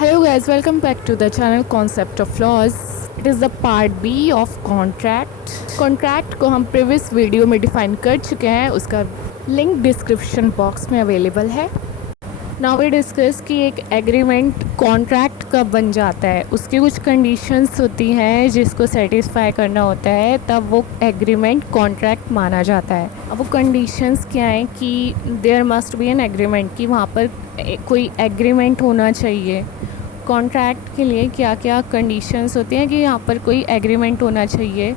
Hello guys, welcome back to the channel Concept of Laws. It is the part B of contract. Contract को हम previous video में define कर चुके हैं, उसका लिंक डिस्क्रिप्शन बॉक्स में अवेलेबल है। नाउ वी डिस्कस कि एक एग्रीमेंट कॉन्ट्रैक्ट कब बन जाता है, उसकी कुछ कंडीशंस होती हैं जिसको सेटिस्फाई करना होता है, तब वो एग्रीमेंट कॉन्ट्रैक्ट माना जाता है। अब वो कंडीशंस क्या हैं कि there must be an agreement, कि वहाँ पर कोई एग्रीमेंट होना चाहिए। कॉन्ट्रैक्ट के लिए क्या क्या कंडीशंस होती हैं कि यहाँ पर कोई एग्रीमेंट होना चाहिए,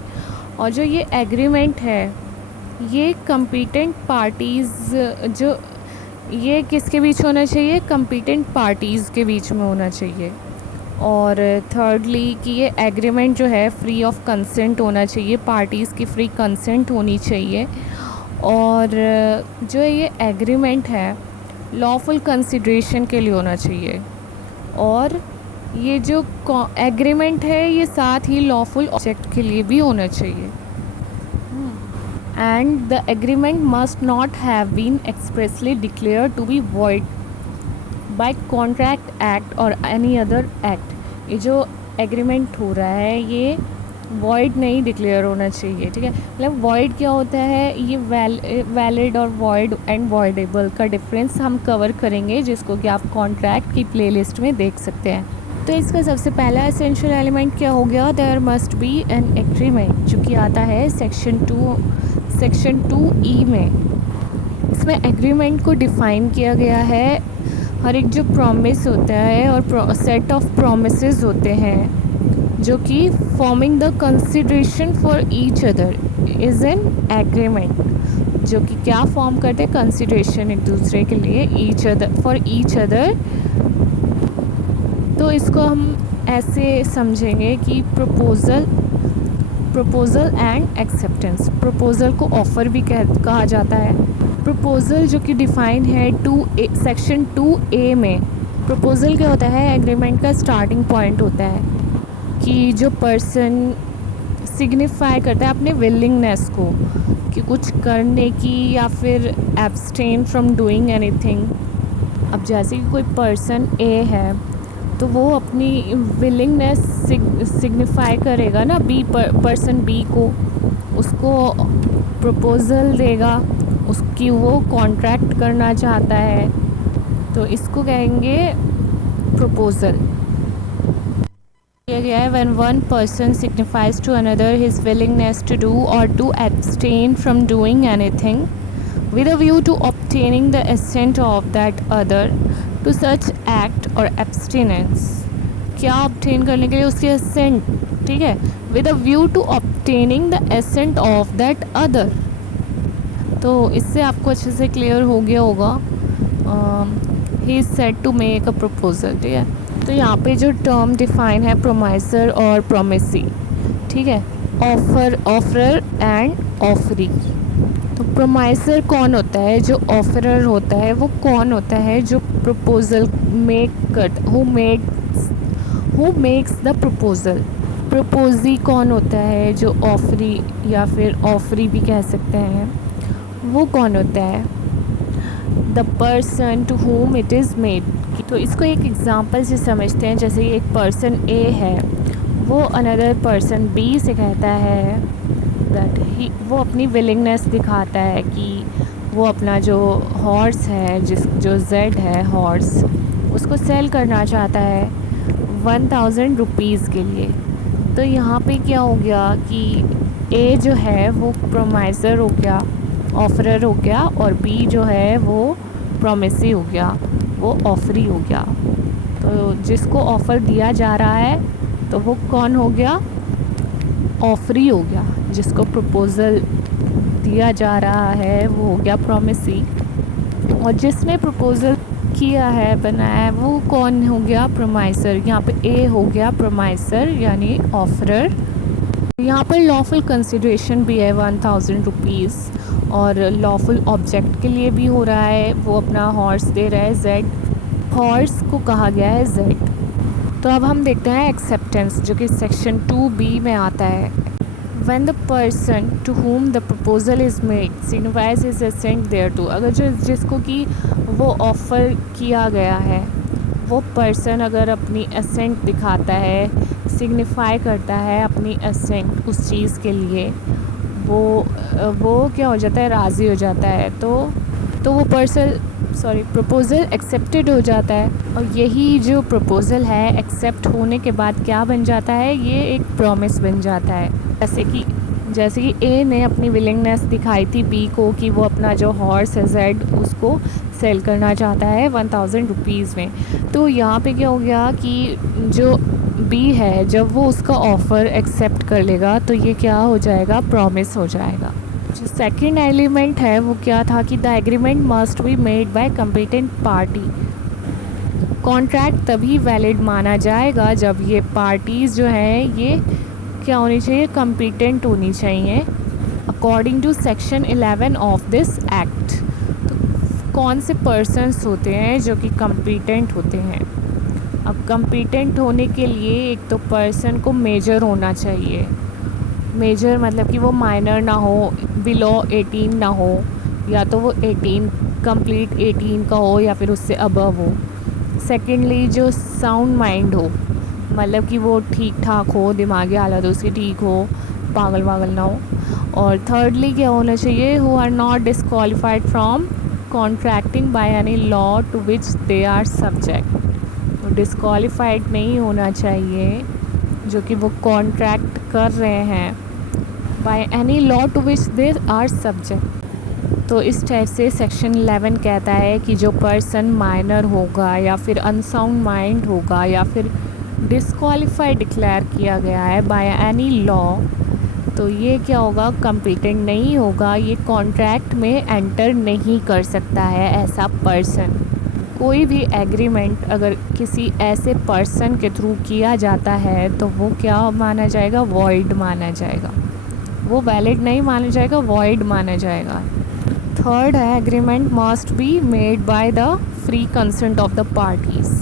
और जो ये एग्रीमेंट है ये कम्पिटेंट पार्टीज़, जो ये किसके बीच होना चाहिए, कम्पिटेंट पार्टीज़ के बीच में होना चाहिए। और थर्डली कि ये एग्रीमेंट जो है फ्री ऑफ कंसेंट होना चाहिए, पार्टीज़ की फ्री कंसेंट होनी चाहिए। और जो ये एग्रीमेंट है लॉफुल कंसिडरेशन के लिए होना चाहिए, और ये जो एग्रीमेंट है ये साथ ही लॉफुल ऑब्जेक्ट के लिए भी होना चाहिए। And the agreement must not have been expressly declared to be void by contract act और एनी अदर एक्ट। ये जो एग्रीमेंट हो रहा है ये वॉइड नहीं डिक्लेयर होना चाहिए, ठीक है। मतलब वॉइड क्या होता है, ये वैलिड और वॉइड एंड वॉइडेबल का डिफरेंस हम कवर करेंगे, जिसको कि आप कॉन्ट्रैक्ट की प्लेलिस्ट में देख सकते हैं। तो इसका सबसे पहला एसेंशियल एलिमेंट क्या हो गया, there must be an agreement, जो कि आता है सेक्शन 2E में। इसमें एग्रीमेंट को डिफ़ाइन किया गया है, हर एक जो प्रॉमिस होता है और सेट ऑफ प्रोमिसेस होते हैं जो कि forming the consideration for each other is an agreement, जो कि क्या फॉर्म करते हैं, कंसिडरेशन एक दूसरे के लिए, each other for each other. तो इसको हम ऐसे समझेंगे कि प्रपोज़ल एंड एक्सेप्टेंस। प्रपोज़ल को ऑफ़र भी कहा जाता है। प्रपोज़ल जो कि डिफ़ाइन है सेक्शन 2A में। प्रपोज़ल क्या होता है, एग्रीमेंट का स्टार्टिंग पॉइंट होता है कि जो पर्सन सिग्निफाई करता है अपने विलिंगनेस को कि कुछ करने की, या फिर एब्सटेन फ्रॉम डूइंग एनीथिंग। अब जैसे कि कोई पर्सन ए है तो वो अपनी विलिंगनेस सिग्निफाई करेगा ना पर्सन बी को, उसको प्रपोज़ल देगा, उसकी वो कॉन्ट्रैक्ट करना चाहता है, तो इसको कहेंगे प्रपोज़ल। किया गया है when one person signifies to another his willingness to do or to abstain from doing anything with a view to obtaining the assent of that other to such act or abstinence। क्या obtain करने के लिए, उसकी assent, ठीक है, with a view to obtaining the assent of that other। तो इससे आपको अच्छे से क्लियर हो गया होगा, he is said to make a proposal, ठीक है। तो यहाँ पे जो टर्म डिफाइन है प्रोमाइसर और प्रोमिसी, ठीक है, ऑफरर एंड ऑफरी। तो प्रोमाइसर कौन होता है, जो ऑफरर होता है वो कौन होता है, जो proposal who makes the proposal. Proposee कौन होता है, जो ऑफरी या फिर ऑफरी भी कह सकते हैं, वो कौन होता है, the person to whom it is made. तो इसको एक एग्ज़ाम्पल से समझते हैं। जैसे एक पर्सन ए है, वो अनदर पर्सन बी से कहता है दैट वो अपनी विलिंगनेस दिखाता है कि वो अपना जो हॉर्स है, जो जेड है हॉर्स, उसको सेल करना चाहता है 1000 रुपीज़ के लिए। तो यहाँ पे क्या हो गया कि ए जो है वो प्रोमाइसर हो गया, ऑफरर हो गया, और बी जो है वो प्रोमिसी हो गया, वो ऑफरी हो गया। तो जिसको ऑफ़र दिया जा रहा है तो वो कौन हो गया, ऑफरी हो गया। जिसको प्रपोज़ल दिया जा रहा है वो हो गया प्रोमिसी, और जिसने प्रपोज़ल किया है, बनाया है, वो कौन हो गया, प्रोमाइसर। यहाँ पे ए हो गया प्रोमाइसर यानी ऑफरर। यहाँ पर लॉफुल कंसिडरेशन भी है 1000 रुपीज़, और लॉफुल ऑब्जेक्ट के लिए भी हो रहा है, वो अपना हॉर्स दे रहा है जेड, हॉर्स को कहा गया है जेड। तो अब हम देखते हैं एक्सेप्टेंस, जो कि सेक्शन 2B में आता है। when the person to whom the proposal is made signifies his assent thereto। अगर जिसको कि वो ऑफ़र किया गया है वो पर्सन अगर अपनी असेंट दिखाता है, सिग्निफाई करता है अपनी असेंट उस चीज़ के लिए, वो क्या हो जाता है, राज़ी हो जाता है, तो वो प्रपोज़ल एक्सेप्टेड हो जाता है। और यही जो प्रपोज़ल है एक्सेप्ट होने के बाद क्या बन जाता है, ये एक प्रॉमिस बन जाता है। जैसे कि ए ने अपनी विलिंगनेस दिखाई थी बी को कि वो अपना जो हॉर्स है जेड उसको सेल करना चाहता है 1000 रुपीज़ में। तो यहाँ पे क्या हो गया कि जो बी है जब वो उसका ऑफ़र एक्सेप्ट कर लेगा तो ये क्या हो जाएगा, प्रॉमिस हो जाएगा। जो सेकंड एलिमेंट है वो क्या था कि the agreement must be made by competent party. Contract तभी वैलिड माना जाएगा जब ये पार्टीज़ जो हैं ये क्या होनी चाहिए, कम्पिटेंट होनी चाहिए according to section 11 of this act. तो कौन से पर्सन्स होते हैं जो कि कम्पिटेंट होते हैं? अब कम्पिटेंट होने के लिए एक तो पर्सन को मेजर होना चाहिए। मेजर मतलब कि वो माइनर ना हो, बिलो 18 ना हो, या तो वो 18 कंप्लीट 18 का हो या फिर उससे अबव हो। सेकेंडली जो साउंड माइंड हो, मतलब कि वो ठीक ठाक हो, दिमागी हालत उसकी ठीक हो, पागल वागल ना हो। और थर्डली क्या होना चाहिए, who are not disqualified from contracting by any law to which they are subject. Disqualified नहीं होना चाहिए जो कि वो कॉन्ट्रैक्ट कर रहे हैं by any law to which they are subject. तो इस टाइप से सेक्शन 11 कहता है कि जो पर्सन माइनर होगा या फिर अनसाउंड माइंड होगा या फिर डिस्क्वालीफाई डिक्लेयर किया गया है बाय एनी लॉ, तो ये क्या होगा, कम्पिटेंट नहीं होगा, ये कॉन्ट्रैक्ट में एंटर नहीं कर सकता है ऐसा पर्सन। कोई भी एग्रीमेंट अगर किसी ऐसे पर्सन के थ्रू किया जाता है तो वो क्या माना जाएगा, वॉइड माना जाएगा, वो वैलिड नहीं माना जाएगा, वॉइड माना जाएगा। थर्ड है agreement must be made by the free consent of the parties.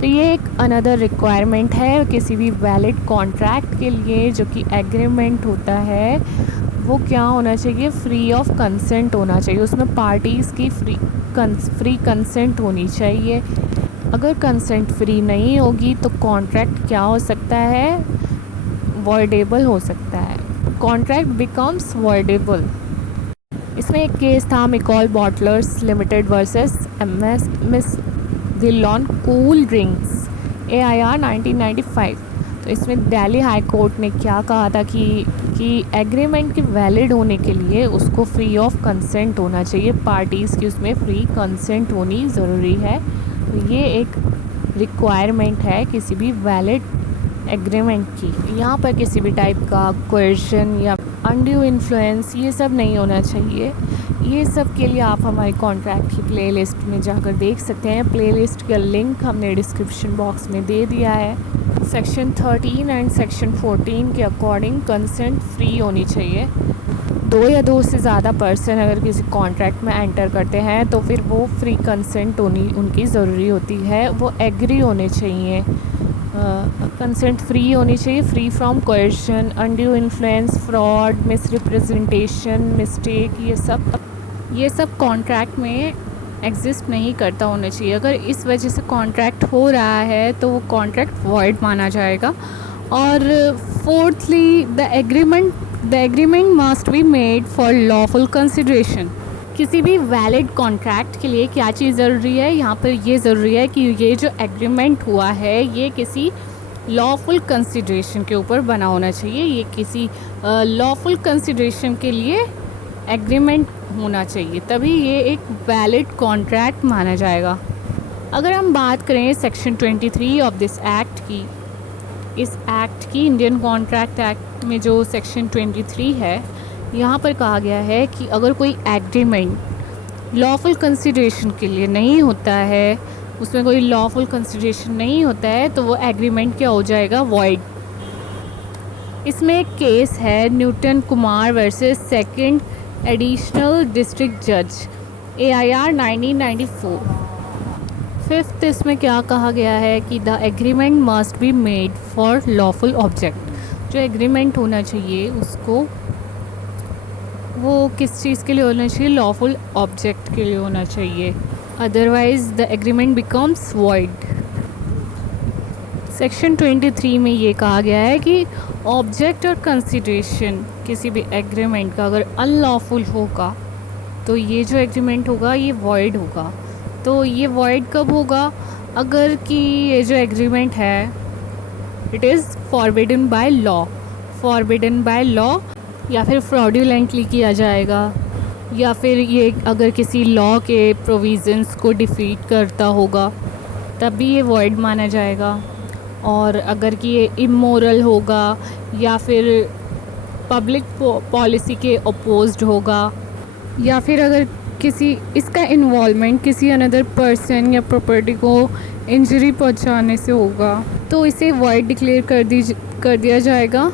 तो ये एक अनदर रिक्वायरमेंट है किसी भी वैलिड कॉन्ट्रैक्ट के लिए। जो कि एग्रीमेंट होता है वो क्या होना चाहिए, फ्री ऑफ कंसेंट होना चाहिए, उसमें पार्टीज़ की फ्री कंसेंट होनी चाहिए। अगर कंसेंट फ्री नहीं होगी तो कॉन्ट्रैक्ट क्या हो सकता है, वॉइडेबल हो सकता है, कॉन्ट्रैक्ट बिकम्स वॉइडेबल। इसमें एक केस था मिकॉल बॉटलर्स लिमिटेड वर्सेस मिस विलोन कूल ड्रिंक्स AIR 1995। तो इसमें दिल्ली हाई कोर्ट ने क्या कहा था कि एग्रीमेंट के वैलिड होने के लिए उसको फ्री ऑफ कंसेंट होना चाहिए, पार्टीज़ की उसमें फ्री कंसेंट होनी ज़रूरी है। तो ये एक रिक्वायरमेंट है किसी भी वैलिड एग्रीमेंट की। यहाँ पर किसी भी टाइप का कोएर्शन या अनड्यू इन्फ्लुएंस ये सब नहीं होना चाहिए। ये सब के लिए आप हमारी कॉन्ट्रैक्ट की प्लेलिस्ट में जाकर देख सकते हैं। प्लेलिस्ट का लिंक हमने डिस्क्रिप्शन बॉक्स में दे दिया है। सेक्शन 13 एंड सेक्शन 14 के अकॉर्डिंग कंसेंट फ्री होनी चाहिए। दो या दो से ज़्यादा पर्सन अगर किसी कॉन्ट्रैक्ट में एंटर करते हैं तो फिर वो फ्री कंसेंट होनी उनकी ज़रूरी होती है, वो एग्री होने चाहिए, कंसेंट फ्री होनी चाहिए, free from coercion, undue influence, fraud, misrepresentation, mistake, ये सब कॉन्ट्रैक्ट में एग्जिस्ट नहीं करता होना चाहिए। अगर इस वजह से कॉन्ट्रैक्ट हो रहा है तो वो कॉन्ट्रैक्ट वॉइड माना जाएगा। और fourthly the agreement must be made for lawful consideration. किसी भी वैलिड कॉन्ट्रैक्ट के लिए क्या चीज़ ज़रूरी है, यहाँ पर ये ज़रूरी है कि ये जो एग्रीमेंट हुआ है ये किसी लॉफुल कंसिडरेशन के ऊपर बना होना चाहिए, ये किसी लॉफुल कंसिडरेशन के लिए एग्रीमेंट होना चाहिए, तभी ये एक वैलिड कॉन्ट्रैक्ट माना जाएगा। अगर हम बात करें सेक्शन 23 ऑफ दिस एक्ट की, इस एक्ट की इंडियन कॉन्ट्रैक्ट एक्ट में जो सेक्शन 23 है, यहाँ पर कहा गया है कि अगर कोई एग्रीमेंट लॉफुल कंसिडरेशन के लिए नहीं होता है, उसमें कोई लॉफुल कंसिडरेशन नहीं होता है तो वो एग्रीमेंट क्या हो जाएगा, वॉइड। इसमें एक केस है Newton Kumar versus second additional district जज AIR 1994। फिफ्थ इसमें क्या कहा गया है कि the agreement must be made for lawful object. जो एग्रीमेंट होना चाहिए उसको वो किस चीज़ के लिए होना चाहिए, लॉफुल ऑब्जेक्ट के लिए होना चाहिए। otherwise the agreement becomes void. Section 23 में ये कहा गया है कि ऑब्जेक्ट और कंसिडरेशन किसी भी एग्रीमेंट का अगर अनलॉफुल होगा तो ये जो एग्रीमेंट होगा ये वॉइड होगा। तो ये वॉइड कब होगा? अगर कि ये जो एग्रीमेंट है it is forbidden by law, forbidden by law, या फिर फ्रॉडुलेंटली किया जाएगा, या फिर ये अगर किसी लॉ के प्रोविज़न्स को डिफीट करता होगा तब भी ये वॉइड माना जाएगा। और अगर कि ये इमोरल होगा या फिर पब्लिक पॉलिसी के अपोज्ड होगा, या फिर अगर किसी इसका इन्वॉल्वमेंट किसी अनदर पर्सन या प्रॉपर्टी को इंजरी पहुंचाने से होगा तो इसे वॉइड डिक्लेयर कर दिया जाएगा।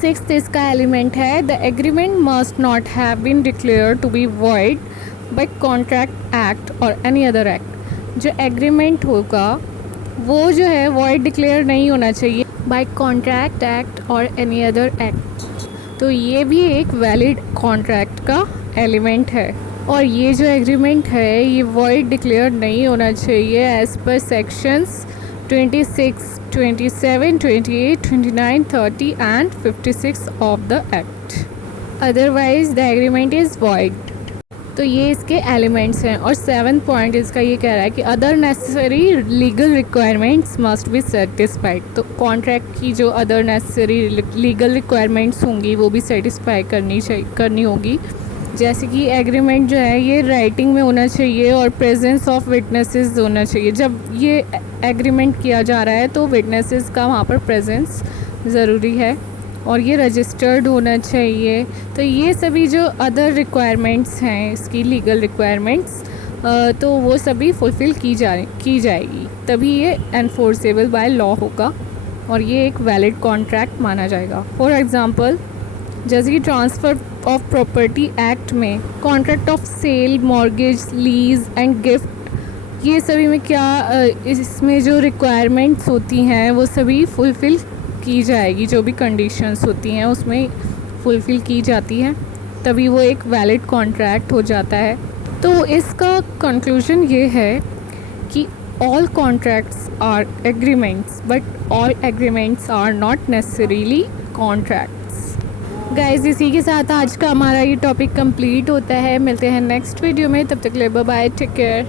सिक्स्थ इसका एलिमेंट है the agreement must not have been declare to be void by contract act और एनी अदर एक्ट। जो एग्रीमेंट होगा वो जो है वॉइड डिक्लेयर नहीं होना चाहिए बाय कॉन्ट्रैक्ट एक्ट और एनी अदर एक्ट। तो ये भी एक वैलिड कॉन्ट्रैक्ट का एलिमेंट है। और ये जो एग्रीमेंट है ये वॉइड डिक्लेयर नहीं होना चाहिए as per sections 26, 27, 28, 29, 30 and 56 of the act, otherwise the agreement is void. तो ये इसके एलिमेंट्स हैं। और 7th पॉइंट इसका ये कह रहा है कि other necessary legal requirements must be satisfied. तो कॉन्ट्रैक्ट की जो अदर नेसेसरी लीगल रिक्वायरमेंट्स होंगी वो भी सेटिस्फाई करनी होगी। जैसे कि एग्रीमेंट जो है ये राइटिंग में होना चाहिए और प्रेजेंस ऑफ विटनेसेस होना चाहिए। जब ये एग्रीमेंट किया जा रहा है तो विटनेसेस का वहाँ पर प्रेजेंस ज़रूरी है और ये रजिस्टर्ड होना चाहिए। तो ये सभी जो अदर रिक्वायरमेंट्स हैं इसकी लीगल रिक्वायरमेंट्स तो वो सभी फुलफ़िल की जाएगी, तभी ये एनफोर्सेबल बाय लॉ होगा और ये एक वैलिड कॉन्ट्रैक्ट माना जाएगा। फॉर एग्ज़ाम्पल जैसे कि ट्रांसफ़र ऑफ प्रॉपर्टी एक्ट में contract of sale, mortgage, lease and gift, ये सभी में क्या इसमें जो रिक्वायरमेंट्स होती हैं वो सभी फुलफ़िल की जाएगी। जो भी कंडीशंस होती हैं उसमें फुलफ़िल की जाती हैं तभी वो एक वैलिड कॉन्ट्रैक्ट हो जाता है। तो इसका कंक्लूजन ये है कि all contracts are agreements but all agreements are not necessarily contracts. Guys इसी के साथ आज का हमारा ये टॉपिक कंप्लीट होता है। मिलते हैं नेक्स्ट वीडियो में, तब तक ले बाय बाय, टेक केयर।